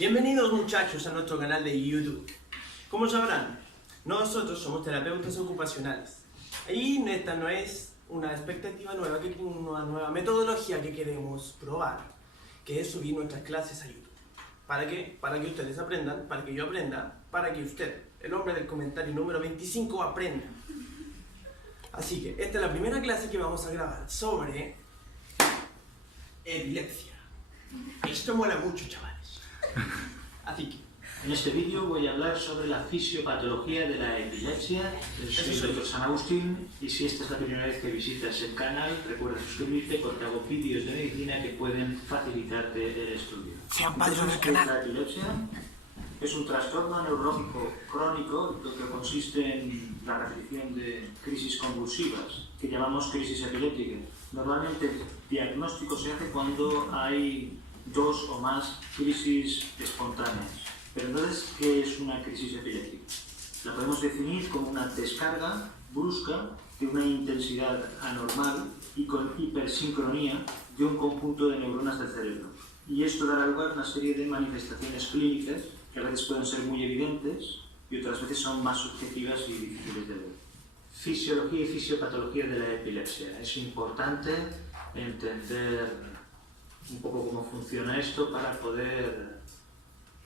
Bienvenidos muchachos a nuestro canal de YouTube. Como sabrán, nosotros somos terapeutas ocupacionales. Y esta no es una expectativa nueva, una nueva metodología que queremos probar, que es subir nuestras clases a YouTube. ¿Para qué? Para que ustedes aprendan, para que yo aprenda, para que usted, el hombre del comentario número 25, aprenda. Así que esta es la primera clase que vamos a grabar sobre epilepsia. Esto mola mucho, chavales. Así que en este vídeo voy a hablar sobre la fisiopatología de la epilepsia. Soy el Dr. San Agustín y si esta es la primera vez que visitas el canal, recuerda suscribirte porque hago vídeos de medicina que pueden facilitarte el estudio. sean padres del canal. La epilepsia es un trastorno neurológico crónico que consiste en la repetición de crisis convulsivas, que llamamos crisis epilépticas. Normalmente el diagnóstico se hace cuando hay dos o más crisis espontáneas. Pero entonces, ¿qué es una crisis epiléptica? La podemos definir como una descarga brusca de una intensidad anormal y con hipersincronía de un conjunto de neuronas del cerebro. Y esto dará lugar a una serie de manifestaciones clínicas que a veces pueden ser muy evidentes y otras veces son más subjetivas y difíciles de ver. Fisiología y fisiopatología de la epilepsia. Es importante entender un poco cómo funciona esto para poder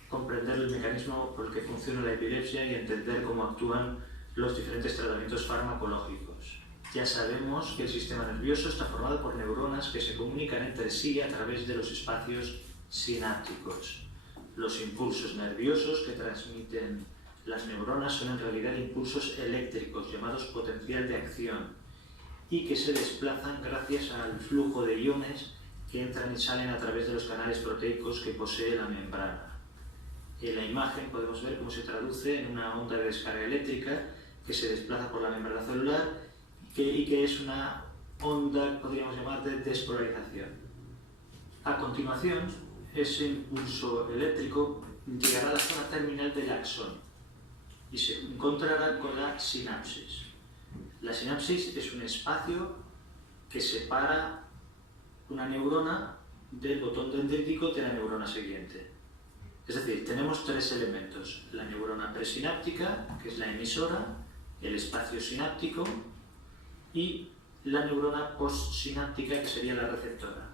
comprender el mecanismo por el que funciona la epilepsia y entender cómo actúan los diferentes tratamientos farmacológicos. Ya sabemos que el sistema nervioso está formado por neuronas que se comunican entre sí a través de los espacios sinápticos. Los impulsos nerviosos que transmiten las neuronas son en realidad impulsos eléctricos llamados potencial de acción y que se desplazan gracias al flujo de iones que entran y salen a través de los canales proteicos que posee la membrana. En la imagen podemos ver cómo se traduce en una onda de descarga eléctrica que se desplaza por la membrana celular y que es una onda, podríamos llamar, de despolarización. A continuación, ese impulso eléctrico llegará a la zona terminal del axón y se encontrará con la sinapsis. La sinapsis es un espacio que separa una neurona del botón dendrítico de la neurona siguiente. Es decir, tenemos tres elementos: la neurona presináptica, que es la emisora, el espacio sináptico y la neurona postsináptica, que sería la receptora.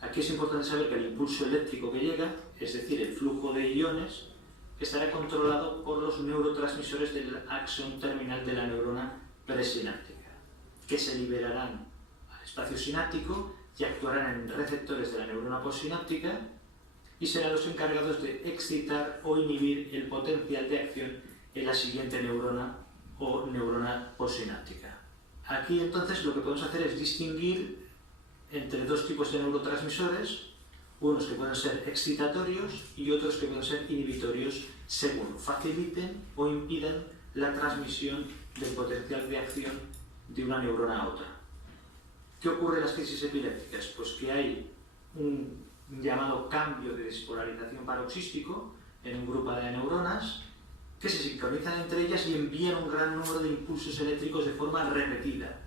Aquí es importante saber que el impulso eléctrico que llega, es decir, el flujo de iones, estará controlado por los neurotransmisores del axón terminal de la neurona presináptica, que se liberarán al espacio sináptico y actuarán en receptores de la neurona postsináptica y serán los encargados de excitar o inhibir el potencial de acción en la siguiente neurona o neurona postsináptica. Aquí entonces lo que podemos hacer es distinguir entre dos tipos de neurotransmisores, unos que pueden ser excitatorios y otros que pueden ser inhibitorios según faciliten o impidan la transmisión del potencial de acción de una neurona a otra. ¿Qué ocurre en las crisis epilépticas? Pues que hay un llamado cambio de despolarización paroxístico en un grupo de neuronas que se sincronizan entre ellas y envían un gran número de impulsos eléctricos de forma repetida,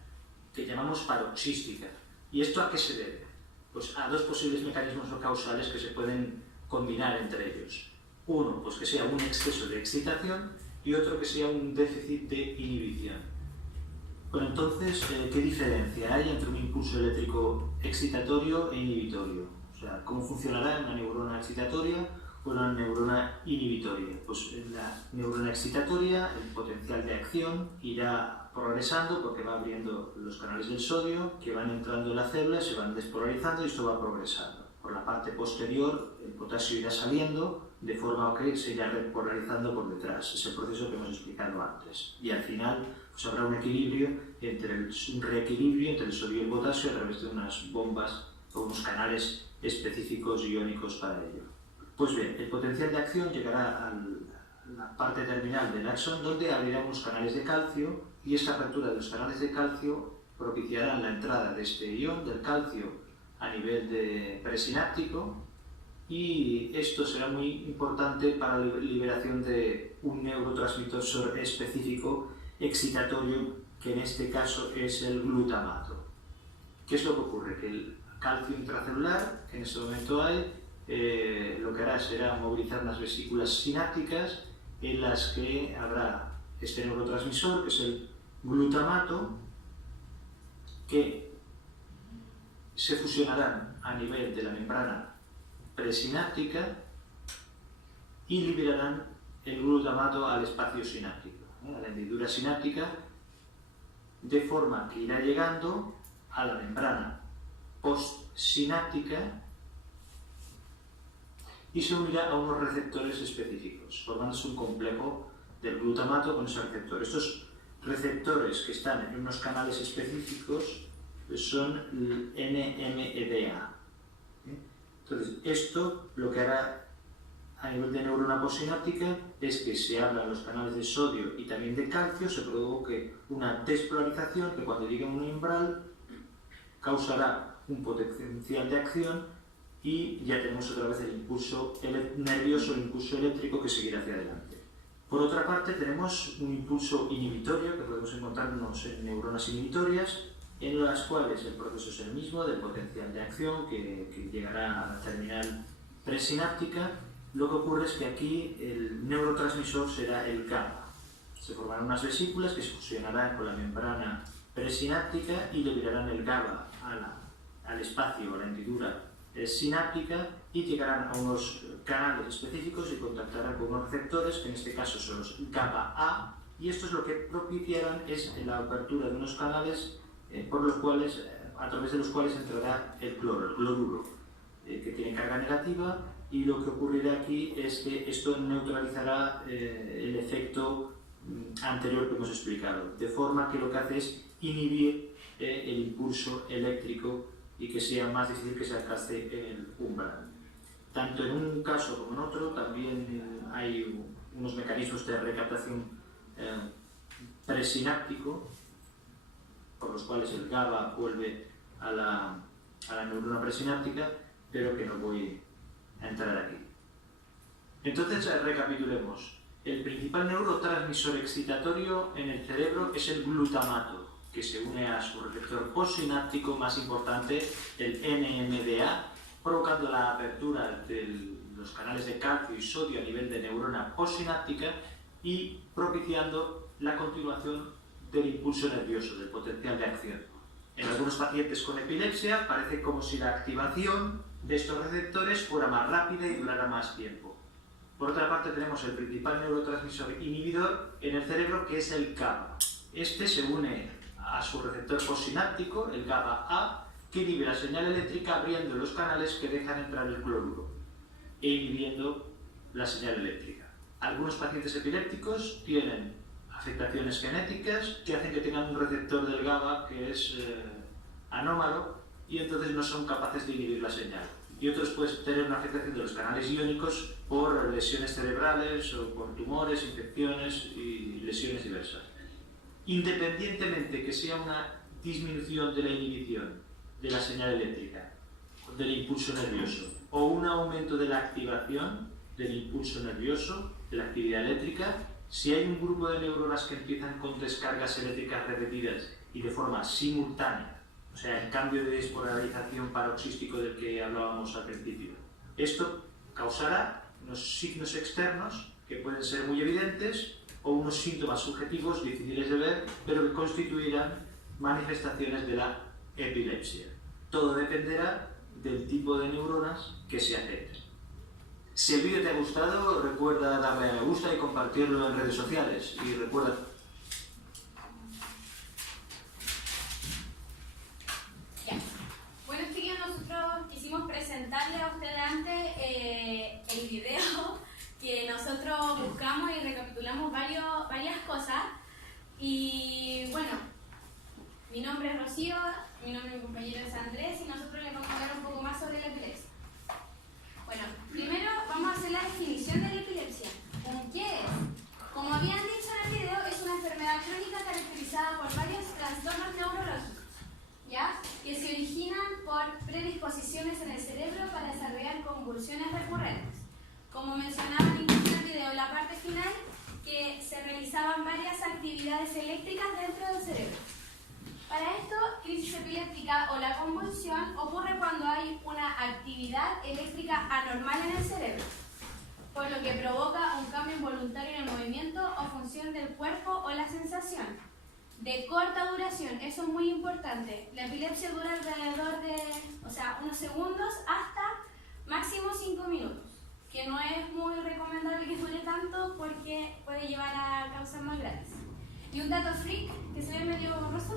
que llamamos paroxística. ¿Y esto a qué se debe? Pues a dos posibles mecanismos o causales que se pueden combinar entre ellos. Uno, pues que sea un exceso de excitación y otro que sea un déficit de inhibición. Bueno, entonces, ¿qué diferencia hay entre un impulso eléctrico excitatorio e inhibitorio? O sea, ¿cómo funcionará en una neurona excitatoria o en una neurona inhibitoria? Pues en la neurona excitatoria el potencial de acción irá progresando porque va abriendo los canales del sodio que van entrando en la célula, se van despolarizando y esto va progresando. Por la parte posterior el potasio irá saliendo de forma que se irá repolarizando por detrás. Es el proceso que hemos explicado antes. Y al final pues habrá un equilibrio un reequilibrio entre el sodio y el potasio a través de unas bombas o unos canales específicos iónicos para ello. Pues bien, el potencial de acción llegará a la parte terminal del axón donde abrirá unos canales de calcio y esta apertura de los canales de calcio propiciará la entrada de este ion del calcio a nivel de presináptico y esto será muy importante para la liberación de un neurotransmisor específico excitatorio que en este caso es el glutamato. ¿Qué es lo que ocurre? Que el calcio intracelular que en este momento hay lo que hará será movilizar las vesículas sinápticas en las que habrá este neurotransmisor, que es el glutamato, que se fusionarán a nivel de la membrana presináptica y liberarán el glutamato al espacio sináptico, a la hendidura sináptica, de forma que irá llegando a la membrana postsináptica y se unirá a unos receptores específicos, formándose un complejo del glutamato con esos receptores. Estos receptores que están en unos canales específicos son el NMDA. Entonces, esto lo que hará a nivel de neurona postsináptica es que se abran los canales de sodio y también de calcio, se provoque una despolarización que cuando llegue a un umbral causará un potencial de acción y ya tenemos otra vez el impulso nervioso, el impulso eléctrico que seguirá hacia adelante. Por otra parte, tenemos un impulso inhibitorio que podemos encontrarnos en neuronas inhibitorias, en las cuales el proceso es el mismo del potencial de acción que llegará a la terminal presináptica. Lo que ocurre es que aquí el neurotransmisor será el GABA. Se formarán unas vesículas que se fusionarán con la membrana presináptica y liberarán el GABA al espacio, a la hendidura sináptica, y llegarán a unos canales específicos y contactarán con unos receptores, que en este caso son los GABA-A, y esto es lo que propiciarán es la apertura de unos canales por los cuales, a través de los cuales entrará el cloruro, que tiene carga negativa, y lo que ocurrirá aquí es que esto neutralizará el efecto anterior que hemos explicado, de forma que lo que hace es inhibir el impulso eléctrico y que sea más difícil que se alcance el umbral. Tanto en un caso como en otro también hay unos mecanismos de recaptación presináptico por los cuales el GABA vuelve a la neurona presináptica, pero que no voy a entrar aquí. Entonces, recapitulemos. El principal neurotransmisor excitatorio en el cerebro es el glutamato, que se une a su receptor postsináptico más importante, el NMDA, provocando la apertura de los canales de calcio y sodio a nivel de neurona postsináptica y propiciando la continuación del impulso nervioso, del potencial de acción. En algunos pacientes con epilepsia parece como si la activación de estos receptores fuera más rápida y durara más tiempo. Por otra parte, tenemos el principal neurotransmisor inhibidor en el cerebro, que es el GABA. Este se une a su receptor postsináptico, el GABA-A, que inhibe la señal eléctrica abriendo los canales que dejan entrar el cloruro e inhibiendo la señal eléctrica. Algunos pacientes epilépticos tienen afectaciones genéticas que hacen que tengan un receptor del GABA que es anómalo y entonces no son capaces de inhibir la señal. Y otros pueden tener una afectación de los canales iónicos por lesiones cerebrales o por tumores, infecciones y lesiones diversas. Independientemente que sea una disminución de la inhibición de la señal eléctrica, del impulso nervioso, o un aumento de la activación del impulso nervioso, de la actividad eléctrica, si hay un grupo de neuronas que empiezan con descargas eléctricas repetidas y de forma simultánea, o sea, el cambio de despolarización paroxístico del que hablábamos al principio, esto causará unos signos externos que pueden ser muy evidentes o unos síntomas subjetivos difíciles de ver, pero que constituirán manifestaciones de la epilepsia. Todo dependerá del tipo de neuronas que se afecten. Si el vídeo te ha gustado, recuerda darle a me gusta y compartirlo en redes sociales. Y recuerda... Bueno, chiquillos, nosotros quisimos presentarle a ustedes antes el video que nosotros buscamos y recapitulamos varias cosas. Y bueno, mi nombre es Rocío, mi nombre de mi compañero es Andrés y nosotros les vamos a hablar un poco más sobre la epilepsia. Bueno, primero vamos a hacer la definición de la epilepsia. ¿Qué es? Como habían dicho en el video, es una enfermedad crónica caracterizada por varios trastornos neurológicos, ¿ya? Que se originan por predisposiciones en el cerebro para desarrollar convulsiones recurrentes. Como mencionaban incluso en el video, la parte final, que se realizaban varias actividades eléctricas dentro del cerebro. Para esto, crisis epiléptica epiléptica o la convulsión ocurre cuando hay una actividad eléctrica anormal en el cerebro, por lo que provoca un cambio involuntario en el movimiento o función del cuerpo o la sensación. De corta duración, eso es muy importante. La epilepsia dura alrededor de, unos segundos hasta máximo 5 minutos, que no es muy recomendable que dure tanto porque puede llevar a causas más graves. Y un dato freak, que se ve medio borroso,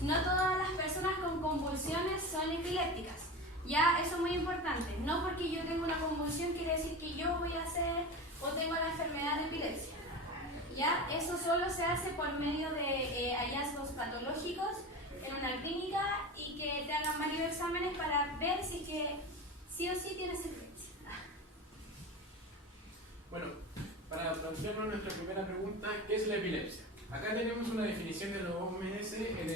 no todas las personas con convulsiones son epilépticas. Ya, eso es muy importante. No porque yo tengo una convulsión quiere decir que yo voy a ser o tengo la enfermedad de epilepsia. Ya, eso solo se hace por medio de hallazgos patológicos en una clínica y que te hagan varios exámenes para ver si es que sí o sí tienes epilepsia. Bueno, para plantearnos nuestra primera pregunta, ¿qué es la epilepsia? Acá tenemos una definición de la OMS en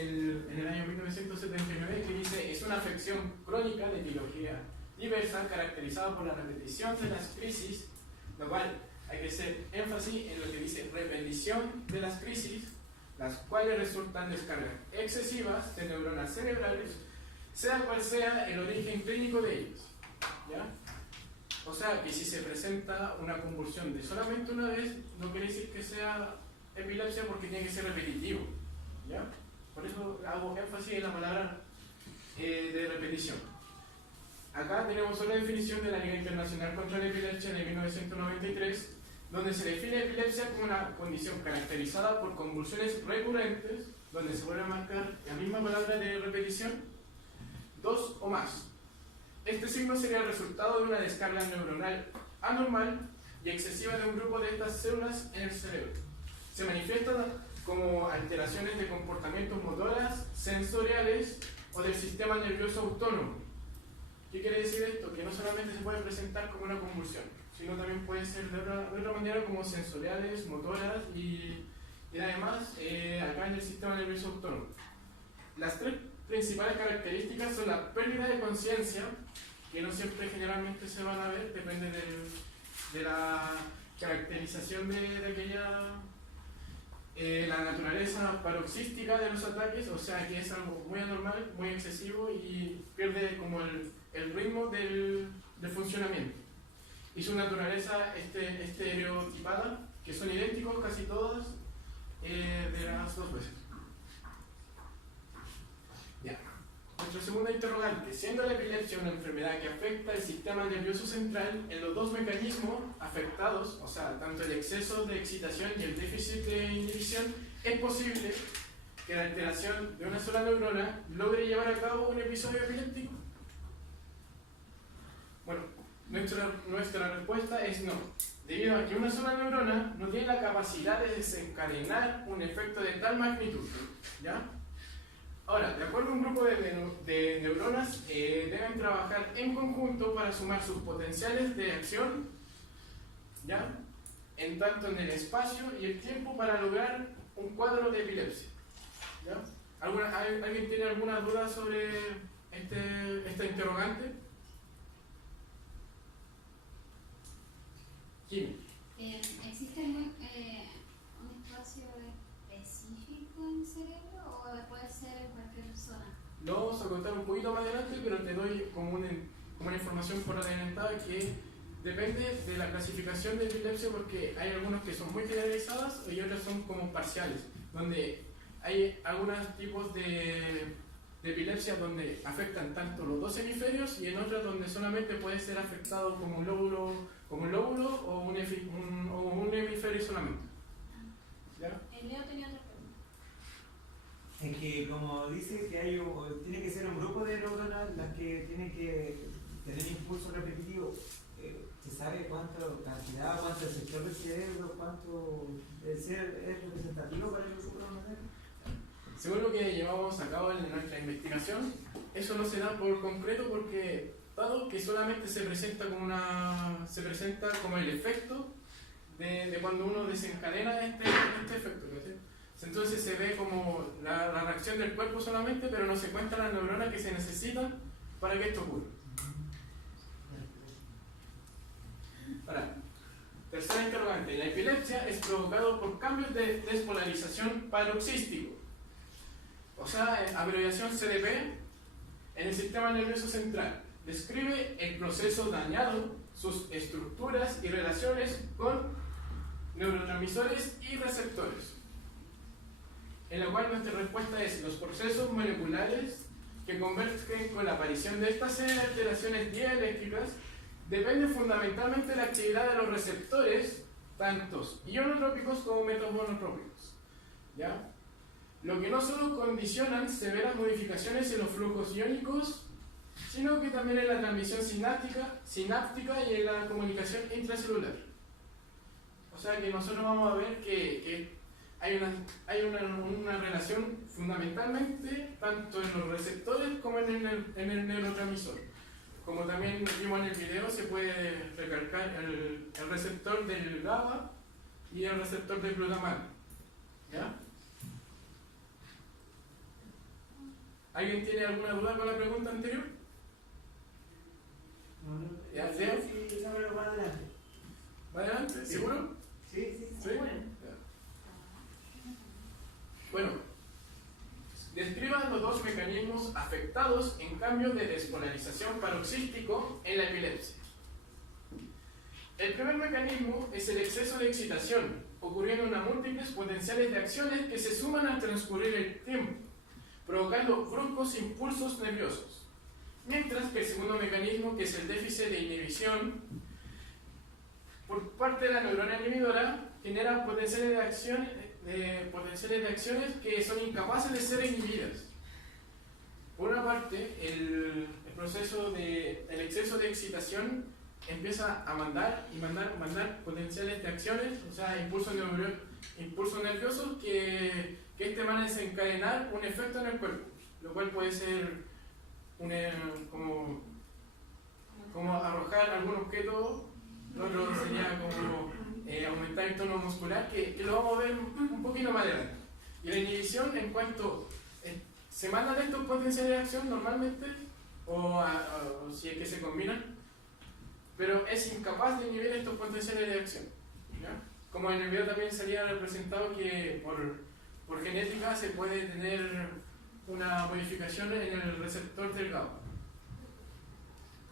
el año 1979 que dice: es una afección crónica de etiología diversa caracterizada por la repetición de las crisis, lo cual hay que hacer énfasis en lo que dice repetición de las crisis, las cuales resultan descargas excesivas de neuronas cerebrales, sea cual sea el origen clínico de ellos. ¿Ya? O sea, que si se presenta una convulsión de solamente una vez, no quiere decir que sea epilepsia porque tiene que ser repetitivo. ¿Ya? Por eso hago énfasis en la palabra de repetición. Acá tenemos una definición de la Liga Internacional contra la Epilepsia de 1993, donde se define epilepsia como una condición caracterizada por convulsiones recurrentes, donde se vuelve a marcar la misma palabra de repetición, 2 o más. Este signo sería el resultado de una descarga neuronal anormal y excesiva de un grupo de estas células en el cerebro. Se manifiesta como alteraciones de comportamientos motoras, sensoriales o del sistema nervioso autónomo. ¿Qué quiere decir esto? Que no solamente se puede presentar como una convulsión, sino también puede ser de otra manera como sensoriales, motoras y además acá en el sistema nervioso autónomo. Las 3 principales características son la pérdida de conciencia, que no siempre generalmente se van a ver, depende de la caracterización de aquella, la naturaleza paroxística de los ataques, o sea que es algo muy anormal, muy excesivo y pierde como el ritmo del funcionamiento. Y su naturaleza estereotipada, que son idénticos casi todas de las 2 veces. Ya. Nuestra segunda interrogante: siendo la epilepsia una enfermedad que afecta el sistema nervioso central, en los 2 mecanismos afectados, o sea, tanto el exceso de excitación y el déficit de inhibición, es posible que la alteración de una sola neurona logre llevar a cabo un episodio epiléptico. Bueno, nuestra respuesta es no, debido a que una sola neurona no tiene la capacidad de desencadenar un efecto de tal magnitud. ¿Ya? Ahora, de acuerdo a un grupo de neuronas, deben trabajar en conjunto para sumar sus potenciales de acción, ¿ya?, en tanto en el espacio y el tiempo para lograr un cuadro de epilepsia. ¿Ya? ¿Alguien tiene alguna duda sobre esta interrogante? Jimmy. ¿Existe un espacio específico en el cerebro o puede ser en cualquier zona? Lo vamos a contar un poquito más adelante, pero te doy como una información por adelantada que depende de la clasificación de epilepsia, porque hay algunos que son muy generalizadas y otros son como parciales, donde hay algunos tipos de epilepsia donde afectan tanto los 2 hemisferios y en otras donde solamente puede ser afectado como un lóbulo o un hemisferio solamente. ¿Ya? El Leo tenía otra pregunta. Es que como dice que tiene que ser un grupo de neuronas las que tienen que tener impulso repetitivo. ¿Se sabe cuánto cantidad, cuánto el sector del cerebro, cuánto es representativo para el grupo neuronal? Según lo que llevamos a cabo en nuestra investigación, eso no se da por concreto porque dado que solamente se presenta como el efecto de cuando uno desencadena este efecto, ¿sí? Entonces se ve como la reacción del cuerpo solamente, pero no se cuentan las neuronas que se necesitan para que esto ocurra. Ahora, tercera interrogante: la epilepsia es provocada por cambios de despolarización paroxístico. o sea, abreviación CDP, en el sistema nervioso central. Describe el proceso dañado, sus estructuras y relaciones con neurotransmisores y receptores. En la cual nuestra respuesta es: los procesos moleculares que convergen con la aparición de estas alteraciones dieléctricas dependen fundamentalmente de la actividad de los receptores, tantos ionotrópicos como metamonotrópicos. ¿Ya? Lo que no solo condicionan severas modificaciones en los flujos iónicos, sino que también en la transmisión sináptica y en la comunicación intracelular. O sea que nosotros vamos a ver que hay una relación fundamentalmente tanto en los receptores como en el neurotransmisor. Como también vimos en el video, se puede recalcar el receptor del GABA y el receptor del glutamato. ¿Ya? ¿Alguien tiene alguna duda con la pregunta anterior? ¿Ya? Sí, no, pero va adelante. ¿Va adelante? ¿Seguro? Sí. ¿Sí? Bueno, describan los dos mecanismos afectados en cambio de despolarización paroxístico en la epilepsia. El primer mecanismo es el exceso de excitación, ocurriendo en múltiples potenciales de acciones que se suman al transcurrir el tiempo, provocando bruscos impulsos nerviosos. Mientras que el segundo mecanismo, que es el déficit de inhibición, por parte de la neurona inhibidora, genera potenciales de acciones que son incapaces de ser inhibidas. Por una parte, el exceso de excitación empieza a mandar potenciales de acciones, o sea, impulsos nerviosos que van a desencadenar un efecto en el cuerpo, lo cual puede ser como arrojar algún objeto. Lo otro sería como aumentar el tono muscular, que lo vamos a ver un poquito más adelante. Y la inhibición, en cuanto se mandan estos potenciales de acción normalmente, o si es que se combinan, pero es incapaz de inhibir estos potenciales de acción. ¿Ya? Como en el video también salía representado que por genética se puede tener una modificación en el receptor del GABA.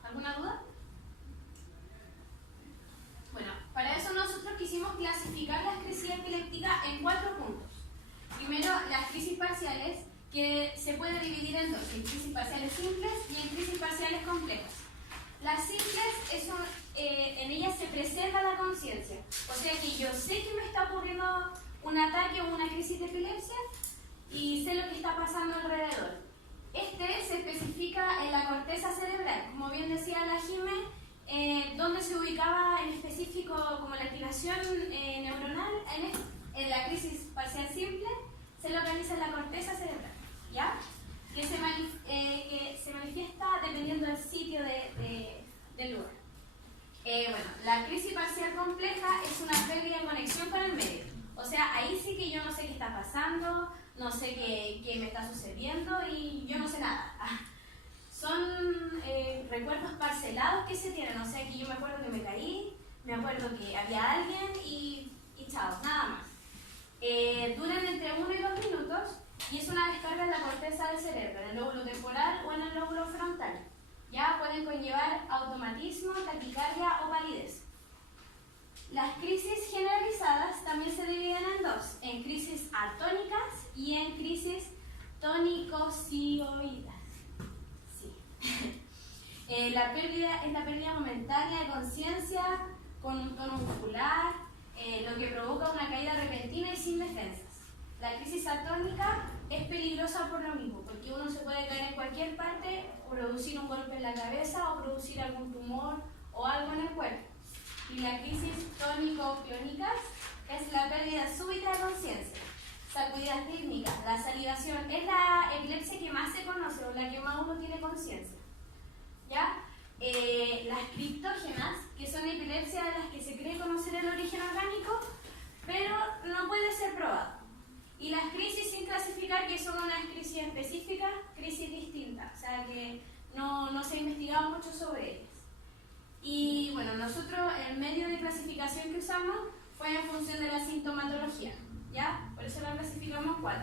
¿Alguna duda? Bueno, para eso nosotros quisimos clasificar las crisis epilépticas en 4 puntos. Primero, las crisis parciales, que se puede dividir en dos: en crisis parciales simples y en crisis parciales complejas. Las simples, en ellas se preserva la conciencia. O sea que yo sé que me está ocurriendo un ataque o una crisis de epilepsia y sé lo que está pasando alrededor. Se especifica en la corteza cerebral, como bien decía la Jime, donde se ubicaba en específico como la activación neuronal. En la crisis parcial simple se localiza en la corteza cerebral, ¿ya? Que se manifiesta dependiendo del sitio del lugar. Bueno, la crisis parcial compleja es una pérdida de conexión con el medio. O sea, ahí sí que yo no sé qué está pasando, no sé qué me está sucediendo y yo no sé nada. Son recuerdos parcelados que se tienen. O sea, que yo me acuerdo que me caí, me acuerdo que había alguien y chao, nada más. Duran entre 1 y 2 minutos y es una descarga en la corteza del cerebro, en el lóbulo temporal o en el lóbulo frontal. Ya pueden conllevar automatismo, taquicardia o palidez. Las crisis generalizadas también se dividen en dos: en crisis atónicas y en crisis tónico-sioidas. Sí. La pérdida es la pérdida momentánea de conciencia con un tono muscular, lo que provoca una caída repentina y sin defensas. La crisis atónica es peligrosa por lo mismo, porque uno se puede caer en cualquier parte, producir un golpe en la cabeza o producir algún tumor o algo en el cuerpo. Y la crisis tónico-piónicas es la pérdida súbita de conciencia, sacudidas rítmicas, la salivación. Es la epilepsia que más se conoce o la que más uno tiene conciencia. ¿Ya? Las criptógenas, que son epilepsias de las que se cree conocer el origen orgánico, pero no puede ser probado. Y las crisis sin clasificar, que son unas crisis específicas, crisis distintas, o sea que no se ha investigado mucho sobre ellas. Y bueno, nosotros el medio de clasificación que usamos fue en función de la sintomatología, ¿ya? Por eso la clasificamos 4.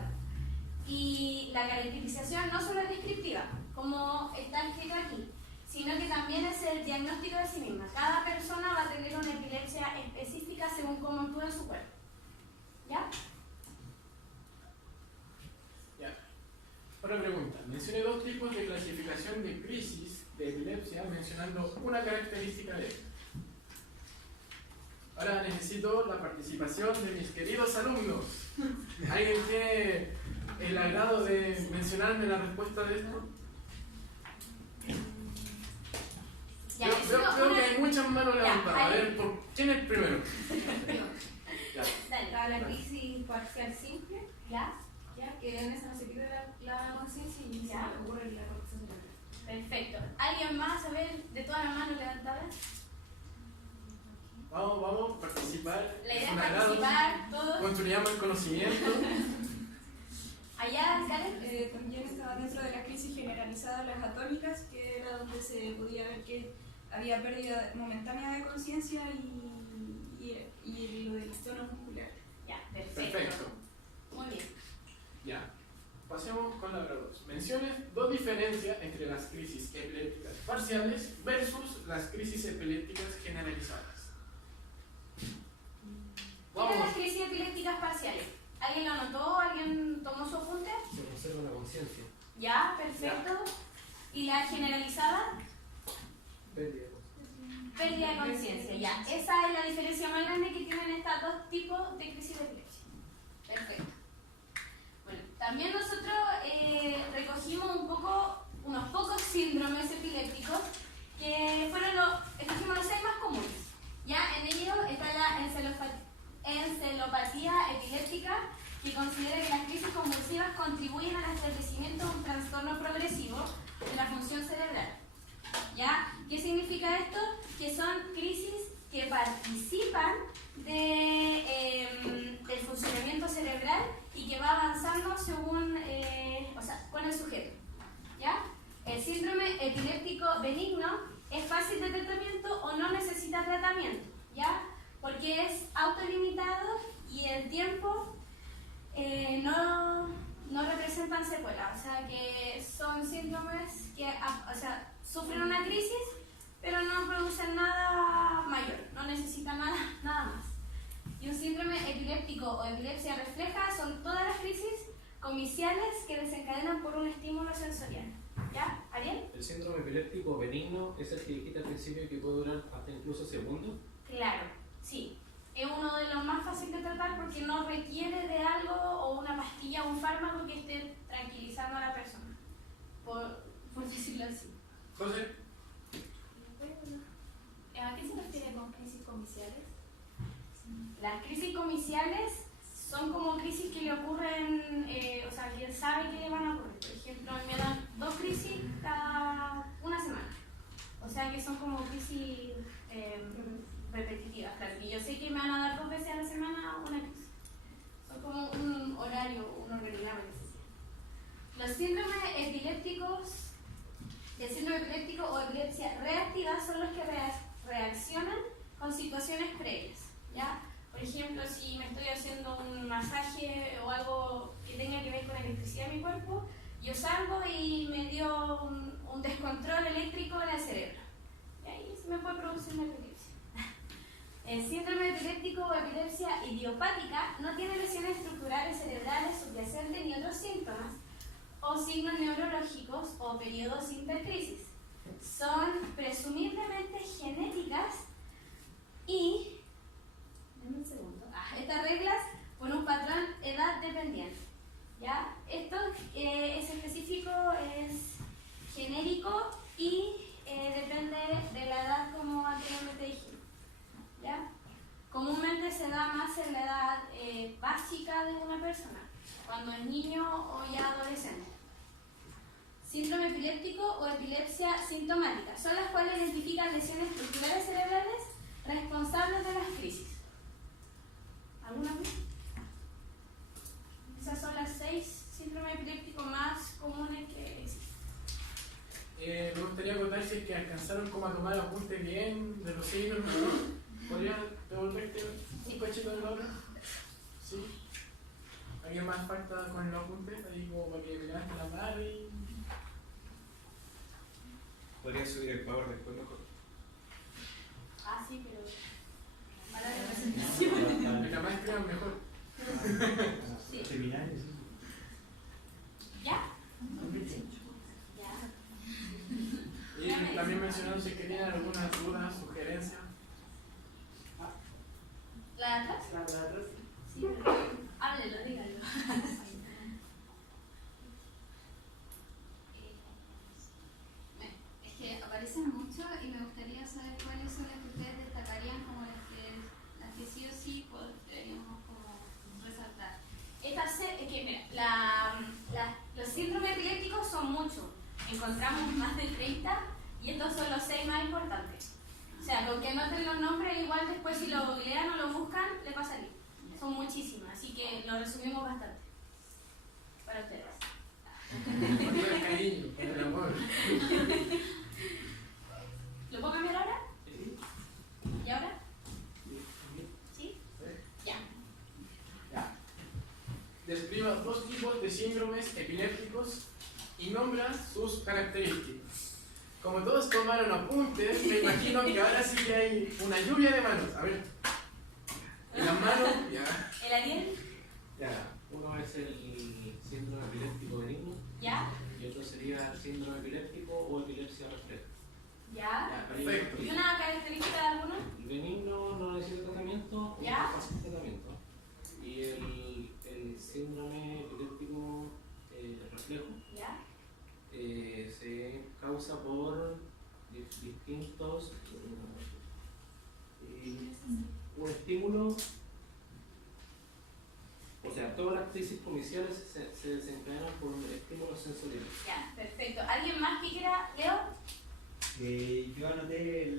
Y la caracterización no solo es descriptiva, como está escrito aquí, sino que también es el diagnóstico de sí misma. Cada persona va a tener una epilepsia específica según cómo actúa en su cuerpo. ¿Ya? Ya. Otra pregunta. Mencione 2 tipos de clasificación de crisis de epilepsia, mencionando una característica de esta. Ahora necesito la participación de mis queridos alumnos. ¿Alguien tiene el agrado de mencionarme la respuesta de esto? Ya, Veo que hay muchas manos levantadas. A ver, ¿quién es el primero? Ya. Dale. La crisis parcial simple, ¿Ya? que en esa no se pierde la conciencia y Ya. se ocurre la corrección cerebral. Perfecto. ¿Alguien más? A ver, de todas las manos levantadas. Vamos a participar. La idea Es es un agrado. participar todos. Construyamos el conocimiento. Allá, Karen. También estaba dentro de la crisis generalizada las atómicas, que era donde se podía ver que había pérdida momentánea de conciencia y lo del tono muscular. Ya, perfecto. Perfecto. Muy bien. Ya. Pasemos con la grado 2. Mencione 2 diferencias entre las crisis epilépticas parciales versus las crisis epilépticas generalizadas. ¿Qué eran las crisis epilépticas parciales? ¿Alguien lo anotó? ¿Alguien tomó su apunte? Se conserva la conciencia. Ya, perfecto. ¿Y la generalizada? Pérdida. Pérdida de conciencia, ya. Esa es la diferencia más grande que tienen estos 2 tipos de crisis de epilepsia. Perfecto. Bueno, también nosotros recogimos unos pocos síndromes epilépticos que fueron escogimos los 6 más comunes. Ya, en ellos está la encelopatía epiléptica, que considera que las crisis convulsivas contribuyen al establecimiento de un trastorno progresivo de la función cerebral. ¿Ya? ¿Qué significa esto? Que son crisis que participan del funcionamiento cerebral y que va avanzando según, con el sujeto. ¿Ya? El síndrome epiléptico benigno es fácil de tratamiento o no necesita tratamiento, ¿ya? Porque es autolimitado y el tiempo no representan secuelas, o sea que son síndromes que sufren una crisis pero no producen nada mayor, no necesitan nada más. Y un síndrome epiléptico o epilepsia refleja son todas las crisis comiciales que desencadenan por un estímulo sensorial. ¿Ya? ¿Ariel? El síndrome epiléptico benigno es el que dijiste al principio que puede durar hasta incluso segundos. Claro, sí. Es uno de los más fáciles de tratar porque no requiere de algo o una pastilla o un fármaco que esté tranquilizando a la persona, por decirlo así. José. ¿A qué se refiere con crisis comiciales? Las crisis comiciales son como crisis que le ocurren, que sabe que le van a ocurrir. Por ejemplo, me dan 2 crisis cada una semana. O sea que son como crisis repetitivas, claro. Y yo sé que me van a dar 2 veces a la semana una crisis. Son como un horario, un organigrama que se llama. Los síndromes epilépticos, el síndrome epiléptico o epilepsia reactiva son los que reaccionan con situaciones previas, ¿ya? Por ejemplo, si me estoy haciendo un masaje o algo que tenga que ver con la electricidad de mi cuerpo, yo salgo y me dio un descontrol eléctrico en el cerebro. Y ahí se me puede producir una epilepsia. El síndrome epiléptico o epilepsia idiopática no tiene lesiones estructurales cerebrales subyacentes ni otros síntomas o signos neurológicos o periodos intercrisis. Son presumiblemente genéticas y estas reglas por un patrón edad dependiente. ¿Ya? Esto es específico, es genérico y depende de la edad, como anteriormente dijimos. ¿Ya? Comúnmente se da más en la edad básica de una persona, cuando es niño o ya adolescente. Síndrome epiléptico o epilepsia sintomática son las cuales identifican lesiones estructurales cerebrales responsables de las crisis. ¿Alguna vez? Esas son las 6 síndromes epilépticos más comunes que existen. Me gustaría contar si es que alcanzaron como a tomar apunte bien de los síndromes, ¿no? ¿Podrías devolverte un cachito de la hora? Sí. ¿Alguien más falta con los apuntes? Ahí como para que levanten la mano y... Podría subir el power después mejor. Ah, sí, pero... Para la presentación. Mientras más escriban mejor. Sí. Seminarios. ¿Ya? Ya. Y también mencionaron si querían alguna duda, sugerencia. ¿La de atrás? La de atrás. Sí, pero... Háblelo, dígalo. Es que aparecen mucho y me gustaría saber cuáles son las que ustedes destacarían como las que sí o sí podríamos como resaltar. Es que, mira, los síndromes epilépticos son muchos. Encontramos más de 30 y estos son los 6 más importantes. O sea, con que noten los nombres, igual después si lo googlean o lo buscan, les va a salir. Son muchísimas, así que lo resumimos bastante. Para ustedes. Con todo el cariño, con el amor. ¿Lo puedo cambiar ahora? ¿Y ahora? ¿Sí? Ya. Ya. Describa 2 tipos de síndromes epilépticos y nombra sus características. Como todos tomaron apuntes, me imagino que ahora sí que hay una lluvia de manos. A ver. En las manos, ya. ¿El Ariel? Ya, uno es el síndrome epiléptico benigno ¿Ya? y otro sería el síndrome epiléptico o epilepsia refleja. ¿Ya? Ya, perfecto. ¿Y una característica de alguno? El benigno no necesita tratamiento, ¿Ya? es fácil tratamiento. Y el síndrome epiléptico reflejo ¿Ya? se causa por distintos un estímulo, o sea, todas las crisis comerciales se desencadenan por un estímulo sensorial. Ya, perfecto. ¿Alguien más que quiera? ¿Leo? Yo anoté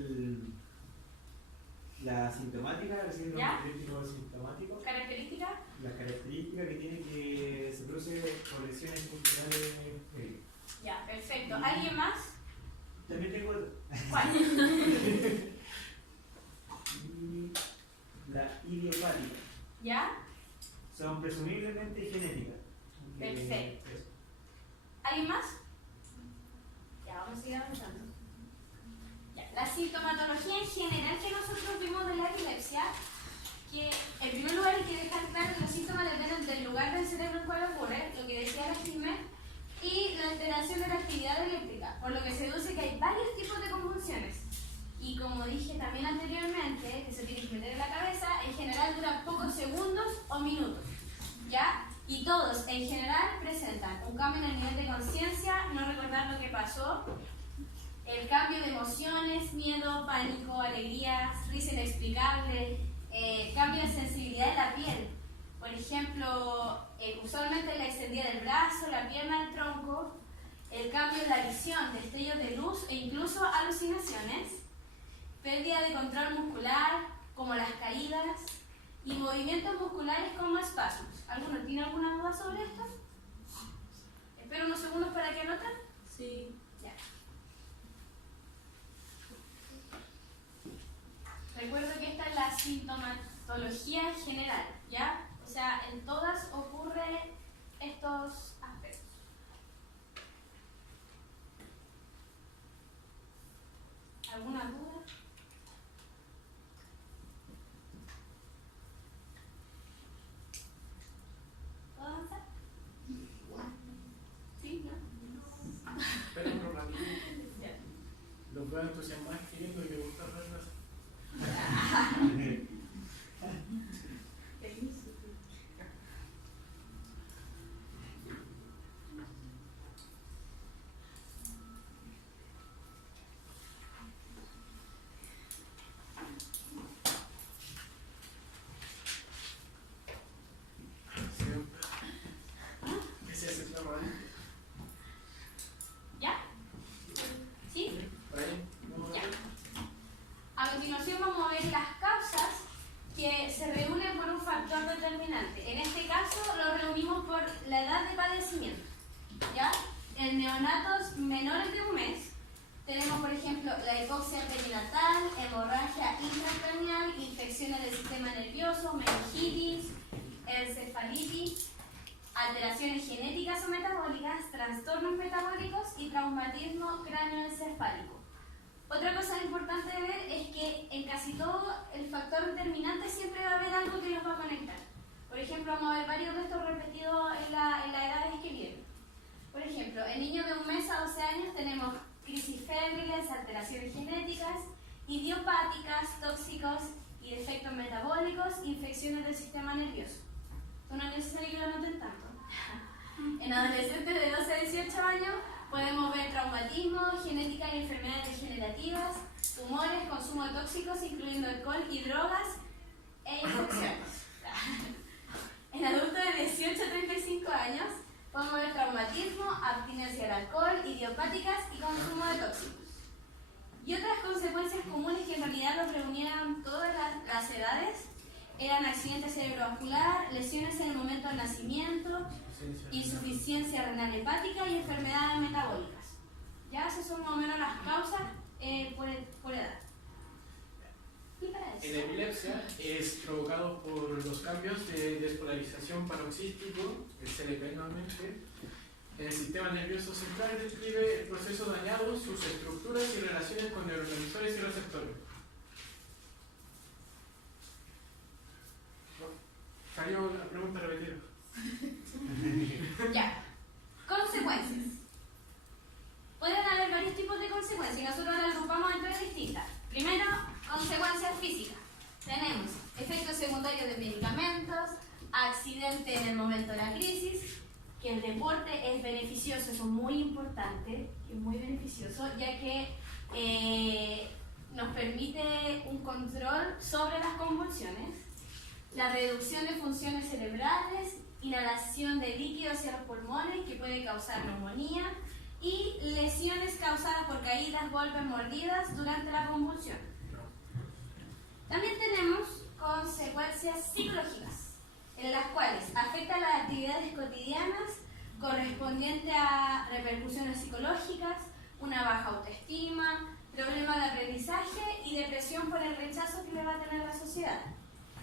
la sintomática, el síndrome ¿Ya? epiléptico sintomático. ¿Característica? La característica que tiene que se produce por lesiones culturales. Ya, perfecto. ¿Alguien más? También tengo ¿Cuál? y la idiopática. ¿Ya? Son presumiblemente genéticas. Perfecto. Eso. ¿Alguien más? Ya, vamos a seguir avanzando. Ya, la sintomatología en general que nosotros vimos de la epilepsia, que en primer lugar hay que dejar claro que los síntomas dependen del lugar del cerebro en el cual ocurre, lo que decía la Jimé, y la alteración de la actividad eléctrica, por lo que se deduce que hay varios tipos de convulsiones. Y como dije también anteriormente, que se tiene que meter en la cabeza, en general duran pocos segundos o minutos, ¿ya? Y todos en general presentan un cambio en el nivel de conciencia, no recordar lo que pasó, el cambio de emociones, miedo, pánico, alegría, risa inexplicable, cambio de sensibilidad de la piel. Por ejemplo, usualmente la extendida del brazo, la pierna, el tronco, el cambio en la visión, destellos de luz e incluso alucinaciones, pérdida de control muscular, como las caídas, y movimientos musculares como espasmos. ¿Alguno tiene alguna duda sobre esto? Espero unos segundos para que anoten. Sí. Ya. Recuerdo que esta es la sintomatología general, ¿ya? O sea, en todas ocurre estos aspectos. ¿Alguna duda? ¿Puedo avanzar? ¿Sí? ¿No? Espera un ratito. Ya. Los veo entusiasmados queriendo y me gusta verlas. ¿Qué se hace la radio? ¿Ya? ¿Sí? Ahí, vamos a Ya. ver. A continuación vamos a ver las causas que se reúnen por un factor determinante. En este caso lo reunimos por la edad de padecimiento. ¿Ya? En neonatos menores de un mes tenemos, por ejemplo, la hipoxia perinatal, hemorragia intracraneal, infecciones del sistema nervioso, meningitis, encefalitis, alteraciones genéticas o metabólicas, trastornos metabólicos y traumatismo cráneoencefálico. Otra cosa importante de ver es que en casi todo el factor determinante siempre va a haber algo que los va a conectar. Por ejemplo, vamos a ver varios de estos repetidos en las edades que vienen. Por ejemplo, en niños de 1 mes a 12 años tenemos crisis febriles, alteraciones genéticas, idiopáticas, tóxicos y defectos metabólicos, infecciones del sistema nervioso. No es necesario que lo noten tanto. En adolescentes de 12 a 18 años podemos ver traumatismo, genética y enfermedades degenerativas, tumores, consumo de tóxicos, incluyendo alcohol y drogas, e infecciones. En adultos de 18 a 35 años podemos ver traumatismo, abstinencia del alcohol, idiopáticas y consumo de tóxicos. Y otras consecuencias comunes que en realidad los reunían todas las edades eran accidente cerebrovascular, lesiones en el momento del nacimiento, insuficiencia renal hepática y enfermedades metabólicas. Ya esas son más o menos las causas por edad. ¿Y para eso? En epilepsia es provocado por los cambios de despolarización paroxístico, el CLP nuevamente, en el sistema nervioso central. Describe el proceso dañado, sus estructuras y relaciones con neurotransmisores y receptores. Salió la pregunta repetida. Ya. Consecuencias. Pueden haber varios tipos de consecuencias y nosotros las agrupamos en 3 distintas. Primero, consecuencias físicas. Tenemos efectos secundarios de medicamentos, accidente en el momento de la crisis, que el deporte es beneficioso, eso es muy importante, es muy beneficioso, ya que nos permite un control sobre las convulsiones, la reducción de funciones cerebrales, inhalación de líquido hacia los pulmones que puede causar neumonía y lesiones causadas por caídas, golpes, mordidas durante la convulsión. También tenemos consecuencias psicológicas, en las cuales afectan las actividades cotidianas correspondiente a repercusiones psicológicas, una baja autoestima, problemas de aprendizaje y depresión por el rechazo que le va a tener la sociedad.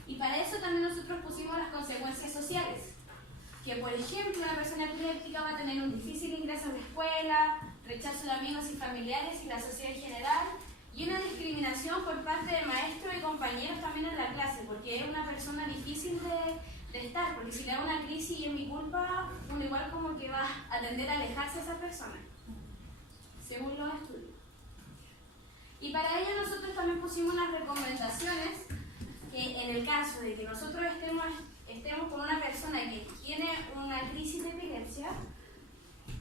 Y para eso también nosotros pusimos las consecuencias sociales, que por ejemplo una persona epiléptica va a tener un difícil ingreso a la escuela, rechazo de amigos y familiares y la sociedad en general, y una discriminación por parte de maestros y compañeros también en la clase, porque es una persona difícil de estar, porque si le da una crisis y es mi culpa, uno igual como que va a tender a alejarse de esa persona, según los estudios. Y para ello nosotros también pusimos unas recomendaciones que en el caso de que nosotros estemos con una persona que tiene una crisis de epilepsia,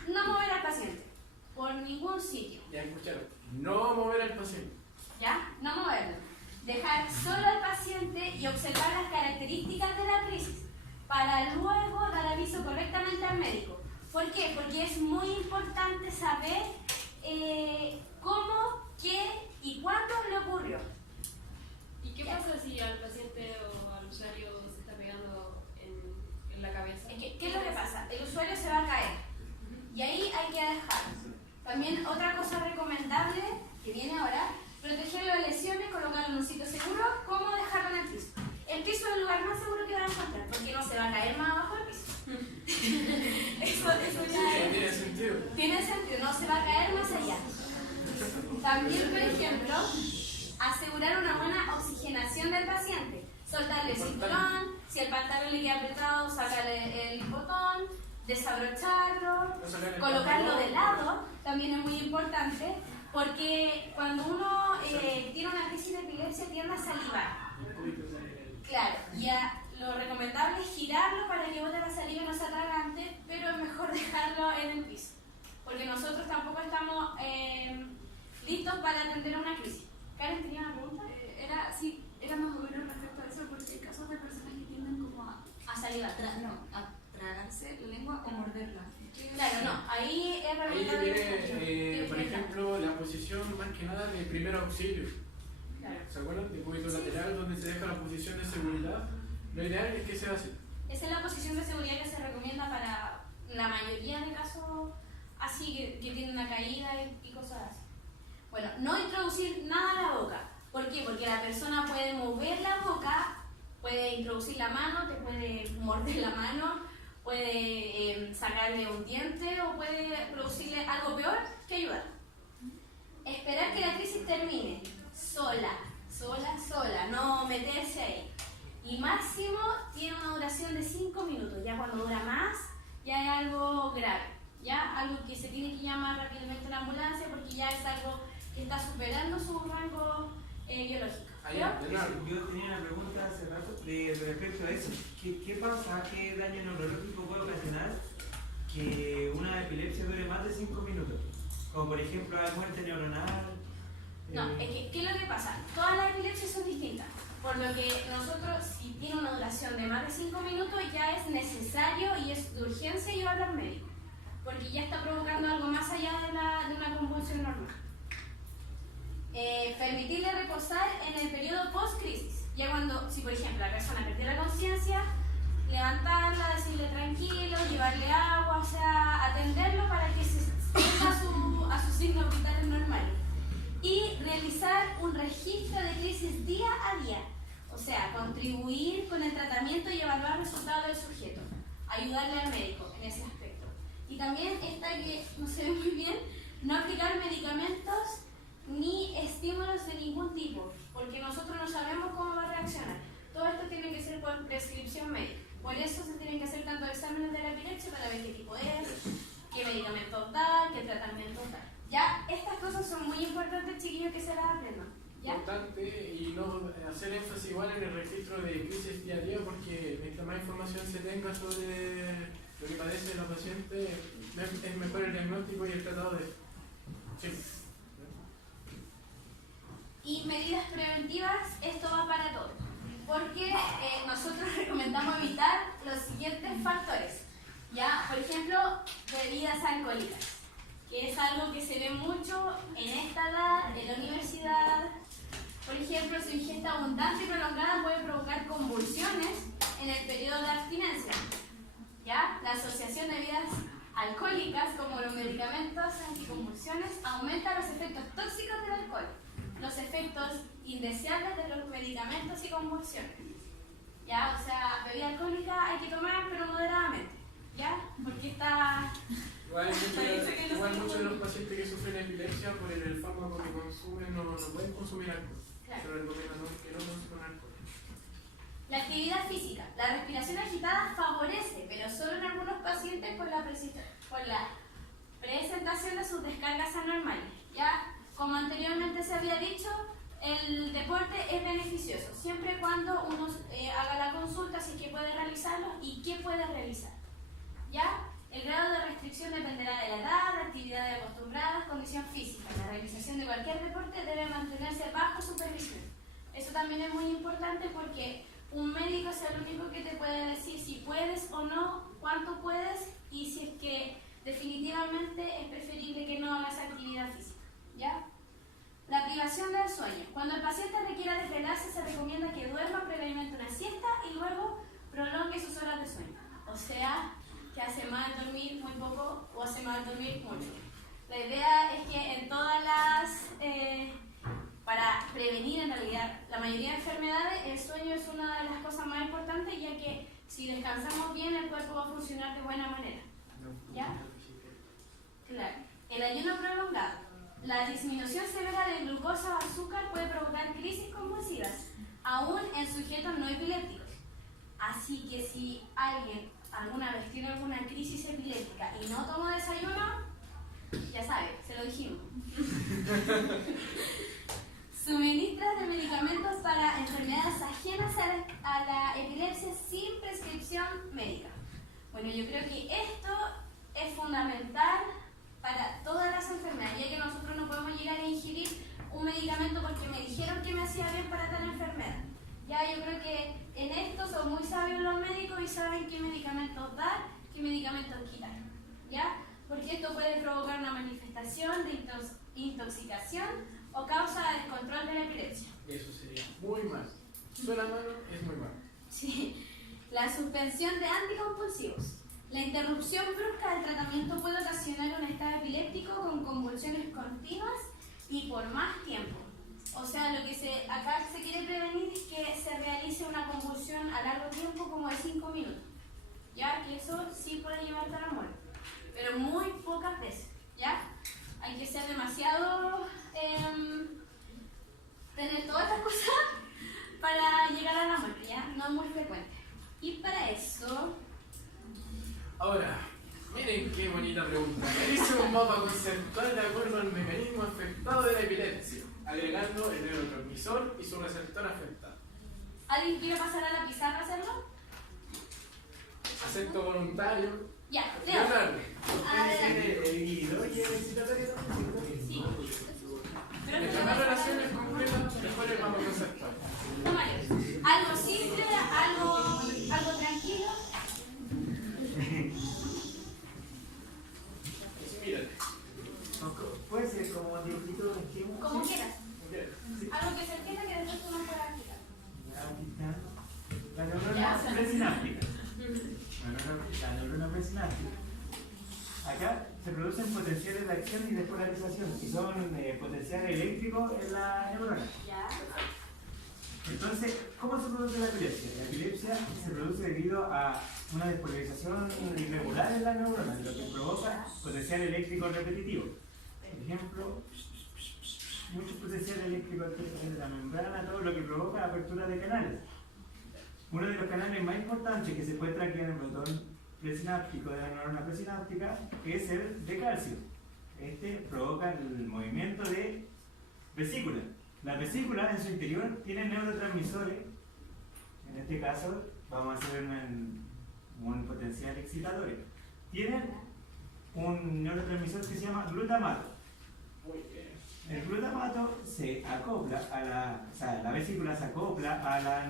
no mover al paciente por ningún sitio. Ya escucharon, no mover al paciente. ¿Ya? No moverlo. Dejar solo al paciente y observar las características de la crisis para luego dar aviso correctamente al médico. ¿Por qué? Porque es muy importante saber cómo, qué y cuándo le ocurrió. ¿Y qué pasa si al paciente o al usuario se está pegando en la cabeza? ¿Qué es lo que pasa? El usuario se va a caer y ahí hay que dejarlo. También otra cosa recomendable que viene ahora, protegerlo de lesiones, colocarlo en un sitio seguro, ¿cómo dejarlo en el piso? El piso es el lugar más seguro que van a encontrar, porque no se va a caer más abajo del piso. eso ya Tiene sentido. tiene sentido, no se va a caer más allá. También, por ejemplo, asegurar una buena oxigenación del paciente. Soltarle el cinturón, si el pantalón le queda apretado, sacarle el botón, desabrocharlo, colocarlo de lado, también es muy importante, porque cuando uno tiene una crisis de epilepsia tiende a salivar. Claro, lo recomendable es girarlo para que bote la saliva y no se atragante, pero es mejor dejarlo en el piso, porque nosotros tampoco estamos listos para atender una crisis. Karen, ¿tenía una pregunta? Era más o menos respecto a eso, porque hay casos de personas que tienden como A salivar. a tragarse la lengua o morderla. Claro, no, ahí es Ahí recomendable. viene, por ejemplo, la posición más que nada de primer auxilio. Claro. ¿Se acuerdan? De cúbito lateral, donde se deja la posición de seguridad. Lo ideal es que sea así. Esa es la posición de seguridad que se recomienda para la mayoría de casos así, que tienen una caída y cosas así. Bueno, no introducir nada a la boca. ¿Por qué? Porque la persona puede mover la boca, puede introducir la mano, te puede morder la mano, puede sacarle un diente o puede producirle algo peor que ayudar. Esperar que la crisis termine sola, no meterse ahí. Y máximo tiene una duración de 5 minutos. Ya cuando dura más, ya es algo grave. Ya algo que se tiene que llamar rápidamente una ambulancia porque ya es algo que está superando su rango biológico. Yo tenía una pregunta hace rato respecto a eso. ¿Qué pasa? ¿Qué daño neurológico puede ocasionar que una epilepsia dure más de 5 minutos? Como por ejemplo, hay muerte neuronal. No, es que, ¿qué es lo que pasa? Todas las epilepsias son distintas. Por lo que nosotros, si tiene una duración de más de 5 minutos, ya es necesario y es de urgencia llevarlo al médico. Porque ya está provocando algo más allá de una convulsión normal. Permitirle reposar en el periodo post-crisis. Ya cuando, si por ejemplo la persona perdió la conciencia, levantarla, decirle tranquilo, llevarle agua, o sea, atenderlo para que se vuelva a sus signos vitales normales. Y realizar un registro de crisis día a día. O sea, contribuir con el tratamiento y evaluar resultados del sujeto. Ayudarle al médico en ese aspecto. Y también está que, no se ve muy bien, no aplicar medicamentos ni estímulos de ningún tipo, porque nosotros no sabemos cómo va a reaccionar. Todo esto tiene que ser por prescripción médica. Por eso se tienen que hacer tantos exámenes de la epilepsia para ver qué tipo es, qué medicamentos da, qué tratamiento da. Ya, estas cosas son muy importantes, chiquillos, que se las aprendan. ¿Ya? Importante y no hacer énfasis igual en el registro de crisis día a día, porque mientras más información se tenga sobre lo que padece la paciente, es mejor el diagnóstico y el tratado de... Sí. Y medidas preventivas, esto va para todos, porque nosotros recomendamos evitar los siguientes factores. Ya, por ejemplo, bebidas alcohólicas, que es algo que se ve mucho en esta edad, en la universidad. Por ejemplo, su ingesta abundante y prolongada puede provocar convulsiones en el periodo de abstinencia. ¿Ya? La asociación de bebidas alcohólicas, como los medicamentos anticonvulsiones, aumenta los efectos tóxicos del alcohol, los efectos indeseables de los medicamentos y convulsiones. ¿Ya? O sea, bebida alcohólica hay que tomar, pero moderadamente. ¿Ya? Porque está... Igual muchos de los pacientes que sufren epilepsia por el fármaco que consumen no pueden consumir alcohol. Claro. Se recomienda que no consuman alcohol. La actividad física. La respiración agitada favorece, pero solo en algunos pacientes por la presentación de sus descargas anormales. ¿Ya? Como anteriormente se había dicho, el deporte es beneficioso, siempre y cuando uno haga la consulta si es que puede realizarlo y qué puede realizar. ¿Ya? El grado de restricción dependerá de la edad, de actividades acostumbradas, condición física. La realización de cualquier deporte debe mantenerse bajo supervisión. Eso también es muy importante porque un médico es el único que te puede decir si puedes o no, cuánto puedes y si es que definitivamente es preferible que no hagas actividad física. ¿Ya? La privación del sueño. Cuando el paciente requiera desvelarse, se recomienda que duerma previamente una siesta y luego prolongue sus horas de sueño. O sea, que hace mal dormir muy poco o hace mal dormir mucho. La idea es que en todas las... para prevenir en realidad la mayoría de enfermedades, el sueño es una de las cosas más importantes, ya que si descansamos bien, el cuerpo va a funcionar de buena manera. ¿Ya? Claro. El ayuno prolongado. La disminución severa de glucosa o azúcar puede provocar crisis convulsivas, aún en sujetos no epilépticos. Así que si alguien alguna vez tiene alguna crisis epiléptica y no toma desayuno, ya sabe, se lo dijimos. Suministras de medicamentos para enfermedades ajenas a la epilepsia sin prescripción médica. Bueno, yo creo que esto es fundamental para todas las enfermedades, ya que nosotros no podemos llegar a ingerir un medicamento porque me dijeron que me hacía bien para tal enfermedad. Ya yo creo que en esto son muy sabios los médicos y saben qué medicamentos dar, qué medicamentos quitar. ¿Ya? Porque esto puede provocar una manifestación de intoxicación o causa descontrol de la epilepsia. Eso sería muy mal. Suena malo, es muy malo. Sí. La suspensión de anticonvulsivos. La interrupción brusca del tratamiento puede ocasionar un estado epiléptico con convulsiones continuas y por más tiempo. O sea, lo que acá se quiere prevenir es que se realice una convulsión a largo tiempo, como de 5 minutos. ya que eso sí puede llevarte a la muerte, pero muy pocas veces, ¿ya? Hay que ser demasiado, tener todas estas cosas para llegar a la muerte, ¿ya? No es muy frecuente. Y para eso... Ahora, miren qué bonita pregunta. Realice un mapa conceptual de acuerdo al mecanismo afectado de la epilepsia, agregando el neurotransmisor y su receptor afectado. ¿Alguien quiere pasar a la pizarra a hacerlo? Acepto voluntario. Ya, Leo. Leonardo. Adelante. ¿El inhibidor y el excitatorio también? Sí. Pero Mientras más relaciones concretas, mejor el mapa conceptual. tómale. Algo simple, algo tranquilo. Inspírate. Puede ser como un dibujito de esquema. Como quieras. Ok. Algo que se entienda que después tú no puedas explicar. La neurona presináptica. La neurona presináptica. Acá se producen potenciales de acción y de polarización, y son potenciales eléctricos en la neurona. Ya. Entonces, ¿cómo se produce la epilepsia? La epilepsia se produce debido a una despolarización irregular en la neurona, lo que provoca potencial eléctrico repetitivo. Por ejemplo, muchos potenciales eléctricos de la membrana, todo lo que provoca apertura de canales. Uno de los canales más importantes que se encuentra aquí en el botón presináptico de la neurona presináptica es el de calcio. Este provoca el movimiento de vesícula. La vesícula en su interior tiene neurotransmisores. En este caso vamos a hacer un potencial excitatorio. Tienen un neurotransmisor que se llama glutamato. Muy bien. El glutamato se acopla a la vesícula se acopla a la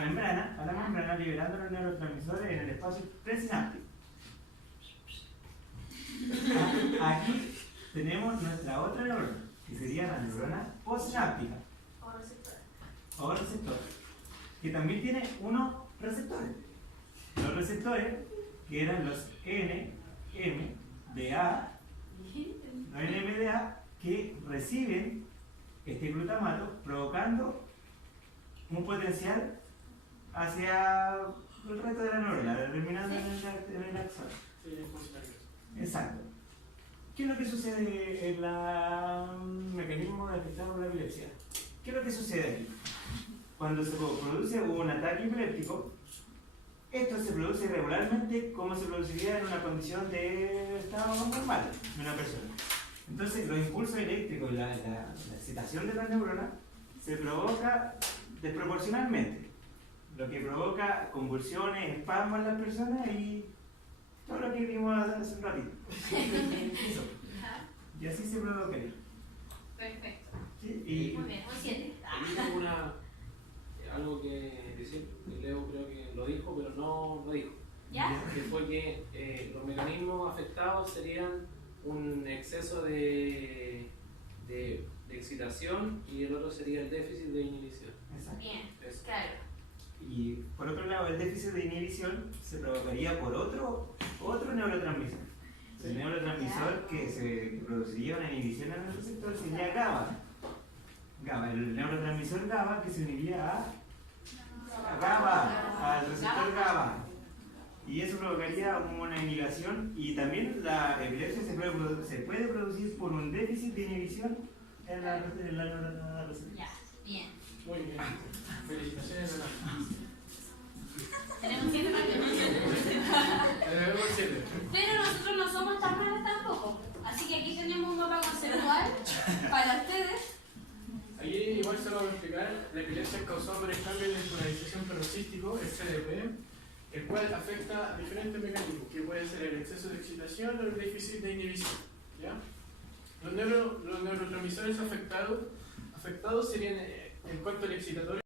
membrana liberando los neurotransmisores en el espacio presináptico. Aquí tenemos nuestra otra neurona, que sería la neurona postsináptica o receptor, que también tiene unos receptores. Los receptores, que eran los NMDA, que reciben este glutamato, provocando un potencial hacia el resto de la neurona, terminando en el axón. Sí, es posible. Exacto. ¿Qué es lo que sucede en el mecanismo de afectado por la epilepsia? ¿Qué es lo que sucede aquí? Cuando se produce un ataque epiléptico, esto se produce regularmente como se produciría en una condición de estado normal de una persona. Entonces, los impulsos eléctricos, la excitación de la neurona se provoca desproporcionalmente, lo que provoca convulsiones, espasmos en las personas y todo lo que vimos hace un ratito. Eso. Y así se provocaría. Perfecto. ¿Sí? Y Muy bien, un 7. Aquí tengo algo que decir, que Leo creo que lo dijo, pero no lo dijo. ¿Ya? Que fue que los mecanismos afectados serían un exceso de excitación y el otro sería el déficit de inhibición. exacto. Bien, Eso. claro. Y por otro lado, el déficit de inhibición se provocaría por otro neurotransmisor. El neurotransmisor que produciría una inhibición en el receptor sería GABA. El neurotransmisor GABA que se uniría a GABA, al receptor GABA. Y eso provocaría una inhibición, y también la epilepsia se puede producir por un déficit de inhibición en la neurona receptor. Ya, bien. Muy bien. Felicitaciones, Leonardo. Tenemos 7 también. Tenemos 7. Pero nosotros no somos tan malos tampoco. Así que aquí tenemos un mapa conceptual para ustedes. Aquí igual se lo voy a explicar. La epilepsia es causada por el cambio de polarizzación ferrocístico, CDP, el cual afecta a diferentes mecanismos, que puede ser el exceso de excitación o el déficit de inhibición. ¿Ya? Los neurotransmisores afectados serían en cuanto al excitatorio.